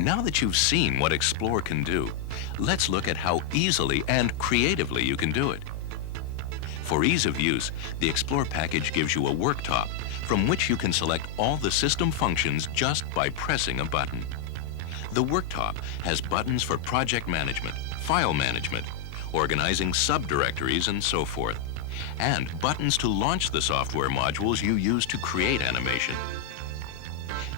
Now that you've seen what Explore can do, let's look at how easily and creatively you can do it. For ease of use, the Explore package gives you a worktop from which you can select all the system functions just by pressing a button. The worktop has buttons for project management, file management, organizing subdirectories, and so forth, and buttons to launch the software modules you use to create animation.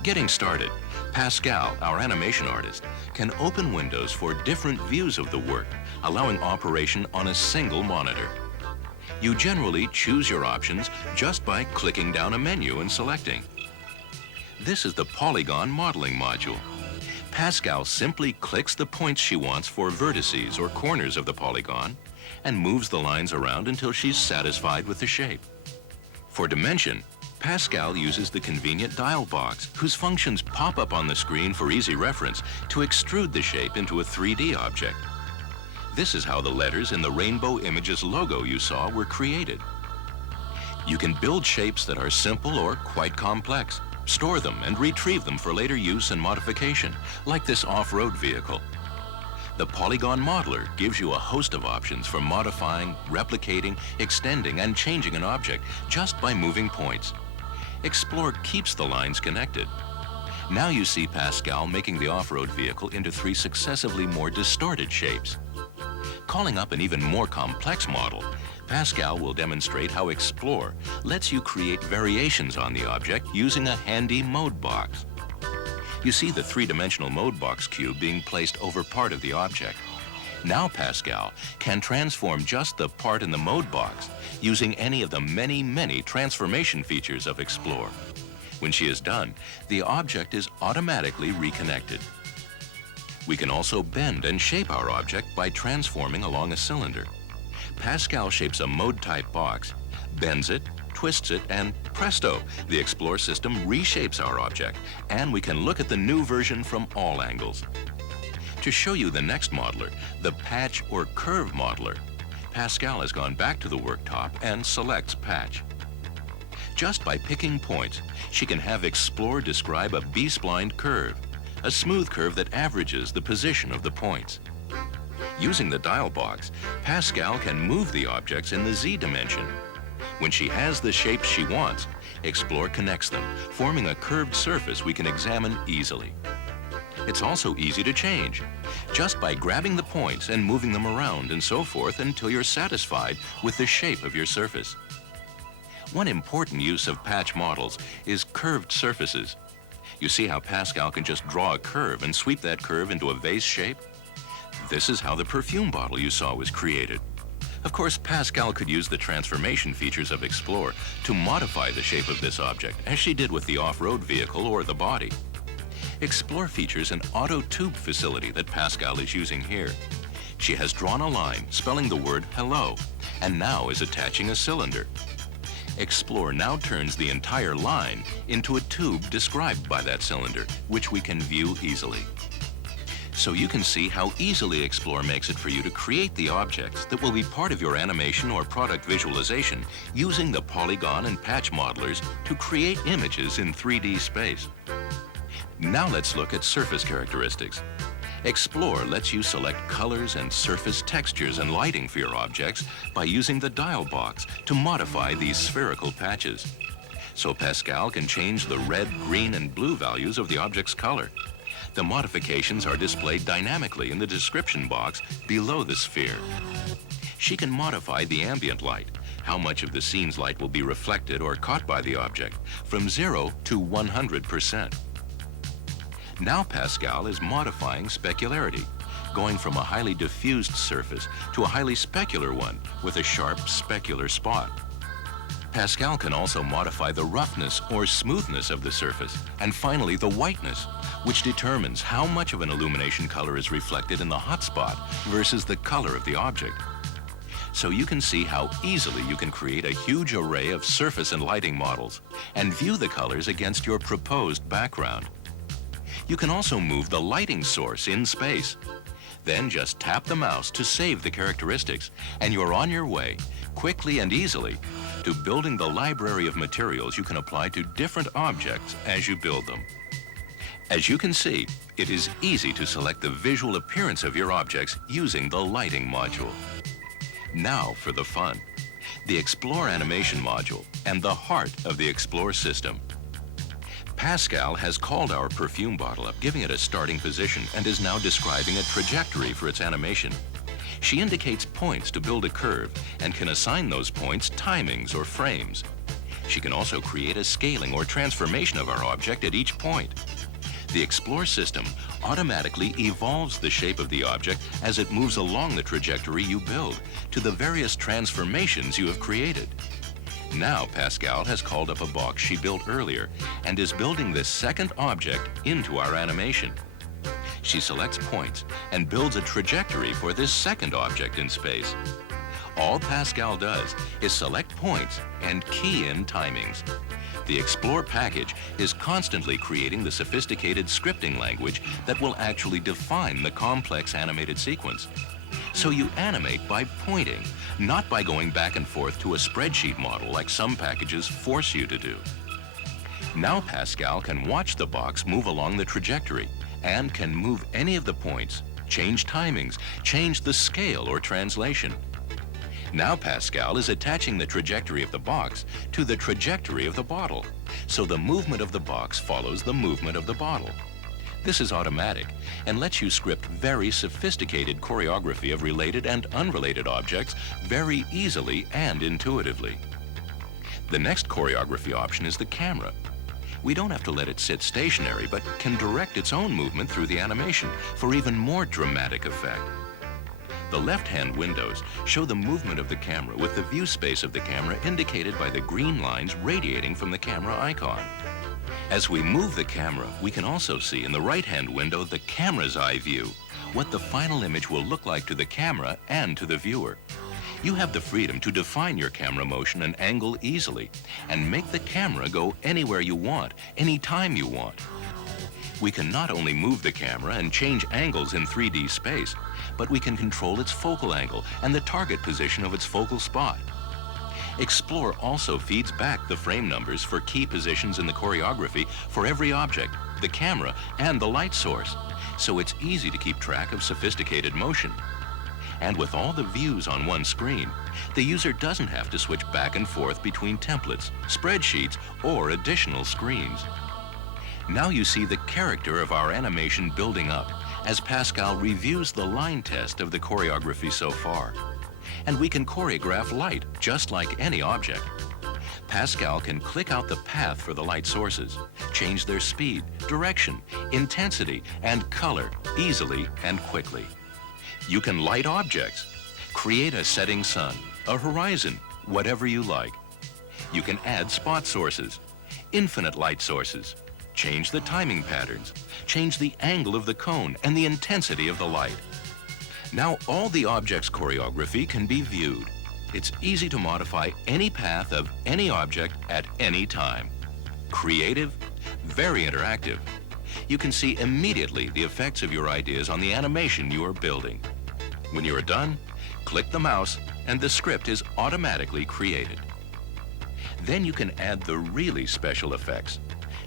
Getting started, Pascal, our animation artist, can open windows for different views of the work, allowing operation on a single monitor. You generally choose your options just by clicking down a menu and selecting. This is the Polygon Modeling module. Pascal simply clicks the points she wants for vertices or corners of the polygon and moves the lines around until she's satisfied with the shape. For dimension, Pascal uses the convenient dial box, whose functions pop up on the screen for easy reference to extrude the shape into a 3D object. This is how the letters in the Rainbow Images logo you saw were created. You can build shapes that are simple or quite complex, store them and retrieve them for later use and modification, like this off-road vehicle. The Polygon Modeler gives you a host of options for modifying, replicating, extending, and changing an object just by moving points. Explore keeps the lines connected. Now you see Pascal making the off-road vehicle into 3 successively more distorted shapes. Calling up an even more complex model, Pascal will demonstrate how Explore lets you create variations on the object using a handy mode box. You see the 3-dimensional mode box cube being placed over part of the object. Now Pascal can transform just the part in the mode box using any of the many transformation features of Explore. When she is done, the object is automatically reconnected. We can also bend and shape our object by transforming along a cylinder. Pascal shapes a mode-type box, bends it, twists it, and presto, the Explore system reshapes our object, and we can look at the new version from all angles. To show you the next modeler, the Patch or Curve modeler, Pascal has gone back to the worktop and selects Patch. Just by picking points, she can have Explore describe a B-splined curve, a smooth curve that averages the position of the points. Using the dial box, Pascal can move the objects in the Z dimension. When she has the shapes she wants, Explore connects them, forming a curved surface we can examine easily. It's also easy to change, just by grabbing the points and moving them around and so forth until you're satisfied with the shape of your surface. One important use of patch models is curved surfaces. You see how Pascal can just draw a curve and sweep that curve into a vase shape? This is how the perfume bottle you saw was created. Of course, Pascal could use the transformation features of Explore to modify the shape of this object, as she did with the off-road vehicle or the body. Explore features an auto tube facility that Pascal is using here. She has drawn a line spelling the word hello, and now is attaching a cylinder. Explore now turns the entire line into a tube described by that cylinder, which we can view easily. So you can see how easily Explore makes it for you to create the objects that will be part of your animation or product visualization using the polygon and patch modelers to create images in 3D space. Now let's look at surface characteristics. Explore lets you select colors and surface textures and lighting for your objects by using the dial box to modify these spherical patches. So Pascal can change the red, green, and blue values of the object's color. The modifications are displayed dynamically in the description box below the sphere. She can modify the ambient light, how much of the scene's light will be reflected or caught by the object, from 0 to 100%. Now Pascal is modifying specularity, going from a highly diffused surface to a highly specular one with a sharp specular spot. Pascal can also modify the roughness or smoothness of the surface, and finally the whiteness, which determines how much of an illumination color is reflected in the hotspot versus the color of the object. So you can see how easily you can create a huge array of surface and lighting models and view the colors against your proposed background. You can also move the lighting source in space. Then just tap the mouse to save the characteristics, and you're on your way, quickly and easily, to building the library of materials you can apply to different objects as you build them. As you can see, it is easy to select the visual appearance of your objects using the lighting module. Now for the fun. The Explore Animation module and the heart of the Explore system. Pascal has called our perfume bottle up, giving it a starting position, and is now describing a trajectory for its animation. She indicates points to build a curve and can assign those points timings or frames. She can also create a scaling or transformation of our object at each point. The Explore system automatically evolves the shape of the object as it moves along the trajectory you build to the various transformations you have created. Now Pascal has called up a box she built earlier and is building this second object into our animation. She selects points and builds a trajectory for this second object in space. All Pascal does is select points and key in timings. The Explore package is constantly creating the sophisticated scripting language that will actually define the complex animated sequence. So you animate by pointing, not by going back and forth to a spreadsheet model like some packages force you to do. Now Pascal can watch the box move along the trajectory and can move any of the points, change timings, change the scale or translation. Now Pascal is attaching the trajectory of the box to the trajectory of the bottle, so the movement of the box follows the movement of the bottle. This is automatic and lets you script very sophisticated choreography of related and unrelated objects very easily and intuitively. The next choreography option is the camera. We don't have to let it sit stationary, but can direct its own movement through the animation for even more dramatic effect. The left-hand windows show the movement of the camera with the view space of the camera indicated by the green lines radiating from the camera icon. As we move the camera, we can also see in the right-hand window the camera's eye view, what the final image will look like to the camera and to the viewer. You have the freedom to define your camera motion and angle easily and make the camera go anywhere you want, anytime you want. We can not only move the camera and change angles in 3D space, but we can control its focal angle and the target position of its focal spot. Explore also feeds back the frame numbers for key positions in the choreography for every object, the camera, and the light source, so it's easy to keep track of sophisticated motion. And with all the views on one screen, the user doesn't have to switch back and forth between templates, spreadsheets, or additional screens. Now you see the character of our animation building up as Pascal reviews the line test of the choreography so far. And we can choreograph light just like any object. Pascal can click out the path for the light sources, change their speed, direction, intensity, and color easily and quickly. You can light objects, create a setting sun, a horizon, whatever you like. You can add spot sources, infinite light sources, change the timing patterns, change the angle of the cone and the intensity of the light. Now all the object's choreography can be viewed. It's easy to modify any path of any object at any time. Creative, very interactive. You can see immediately the effects of your ideas on the animation you are building. When you are done, click the mouse and the script is automatically created. Then you can add the really special effects: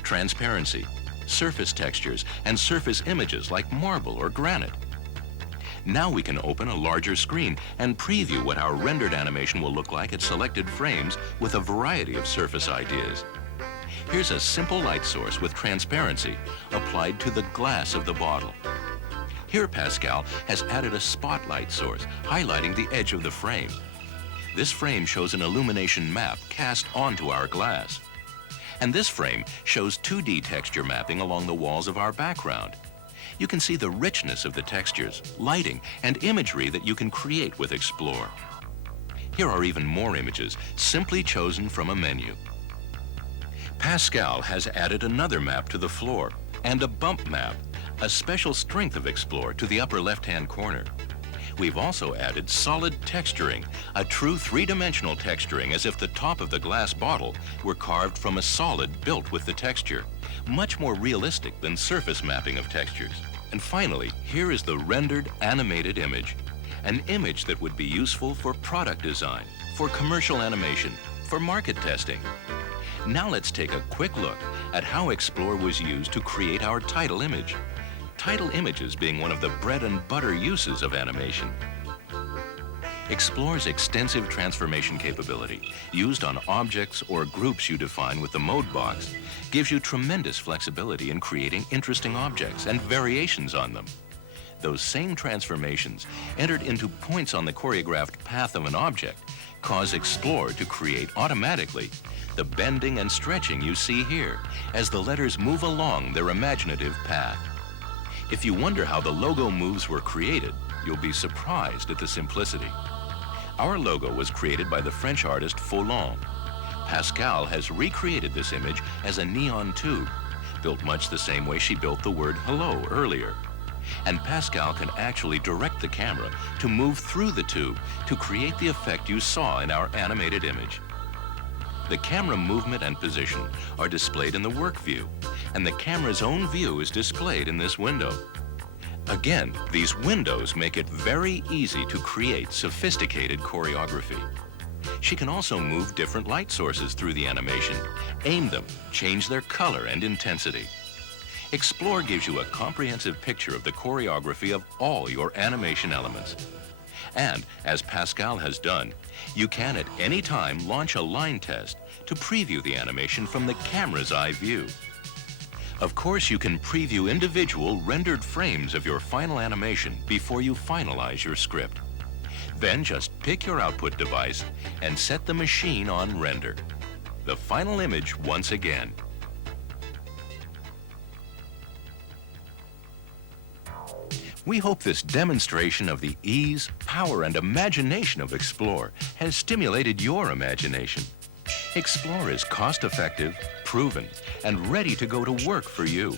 transparency, surface textures, and surface images like marble or granite. Now we can open a larger screen and preview what our rendered animation will look like at selected frames with a variety of surface ideas. Here's a simple light source with transparency applied to the glass of the bottle. Here Pascal has added a spotlight source highlighting the edge of the frame. This frame shows an illumination map cast onto our glass. And this frame shows 2D texture mapping along the walls of our background. You can see the richness of the textures, lighting, and imagery that you can create with Explore. Here are even more images, simply chosen from a menu. Pascal has added another map to the floor and a bump map, a special strength of Explore, to the upper left-hand corner. We've also added solid texturing, a true three-dimensional texturing as if the top of the glass bottle were carved from a solid built with the texture, much more realistic than surface mapping of textures. And finally, here is the rendered animated image, an image that would be useful for product design, for commercial animation, for market testing. Now let's take a quick look at how Explore was used to create our title image. Title images being one of the bread and butter uses of animation. Explore's extensive transformation capability, used on objects or groups you define with the mode box, gives you tremendous flexibility in creating interesting objects and variations on them. Those same transformations, entered into points on the choreographed path of an object, cause Explore to create automatically the bending and stretching you see here as the letters move along their imaginative path. If you wonder how the logo moves were created, you'll be surprised at the simplicity. Our logo was created by the French artist Foulon. Pascal has recreated this image as a neon tube, built much the same way she built the word hello earlier. And Pascal can actually direct the camera to move through the tube to create the effect you saw in our animated image. The camera movement and position are displayed in the work view, and the camera's own view is displayed in this window. Again, these windows make it very easy to create sophisticated choreography. She can also move different light sources through the animation, aim them, change their color and intensity. Explore gives you a comprehensive picture of the choreography of all your animation elements. And, as Pascal has done, you can at any time launch a line test to preview the animation from the camera's eye view. Of course, you can preview individual rendered frames of your final animation before you finalize your script. Then just pick your output device and set the machine on render. The final image once again. We hope this demonstration of the ease, power, and imagination of Explore has stimulated your imagination. Explore is cost-effective, proven, and ready to go to work for you.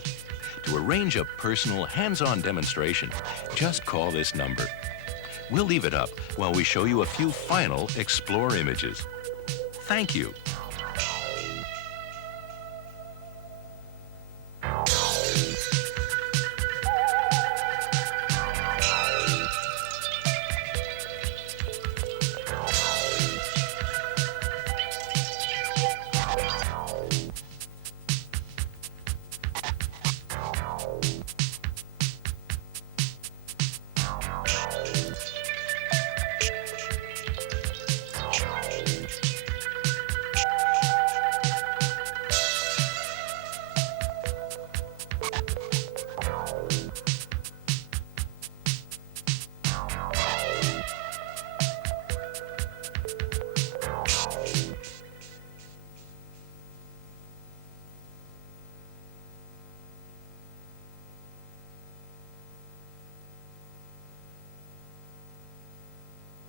To arrange a personal, hands-on demonstration, just call this number. We'll leave it up while we show you a few final Explore images. Thank you.